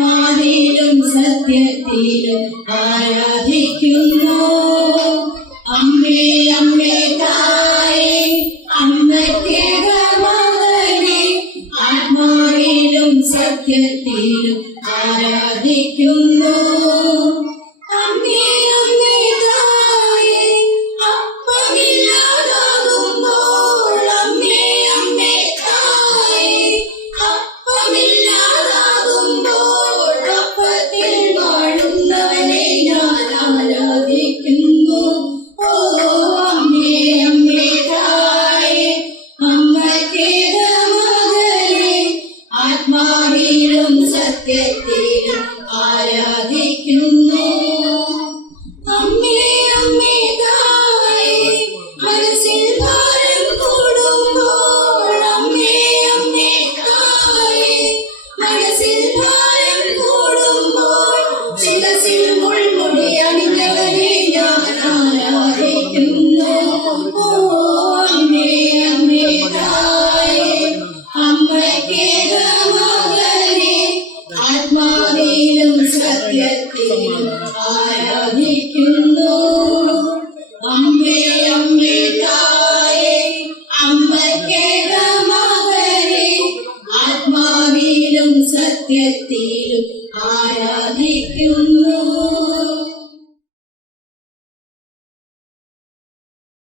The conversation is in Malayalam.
ആത്മാവിലും സത്യത്തിലും ആരാധിക്കുന്നു. അമ്മേ അമ്മേ തായേ അമ്മയ്ക്കേക മകനെ ആത്മാവിലും സത്യത്തിലും ആരാധിക്കുന്നു. അമ്മേ അമ്മേ തായേ അപ്പമില്ലാതാകുമ്പോൾ അമ്മേ അമ്മേ തായേ അപ്പമില്ലാതാകുമ്പോൾ അപ്പത്തിൽ വാഴുന്നവനെ ഞാൻ ആരാധിക്കുന്നു. ഓ അമ്മേ അമ്മേ തായേ അമ്മയ്ക്കേക മകനെ ആത്മാവിലും സത്യത്തിലും ആരാധിക്കുന്നു. അമ്മേ അമ്മേ തായേ മനസ്സിൽ ഭാരം കൂടുമ്പോൾ അമ്മേ അമ്മേ തായേ മനസ്സിൽ ഭാരം കൂടുമ്പോൾ ശിരസിൽ മുൾമുടി അണിഞ്ഞവനെ ഞാൻ ആരാധിക്കുന്നു. ഓ അമ്മേ അമ്മേ തായേ അമ്മയ്ക്കേക മകനെ ആത്മാവിലും സത്യത്തിലും ആരാധിക്കുന്നു. അമ്മേ അമ്മേ തായേ അമ്മയ്ക്കേക മകനെ ആത്മാവിലും സത്യത്തിലും ആരാധിക്കുന്നു.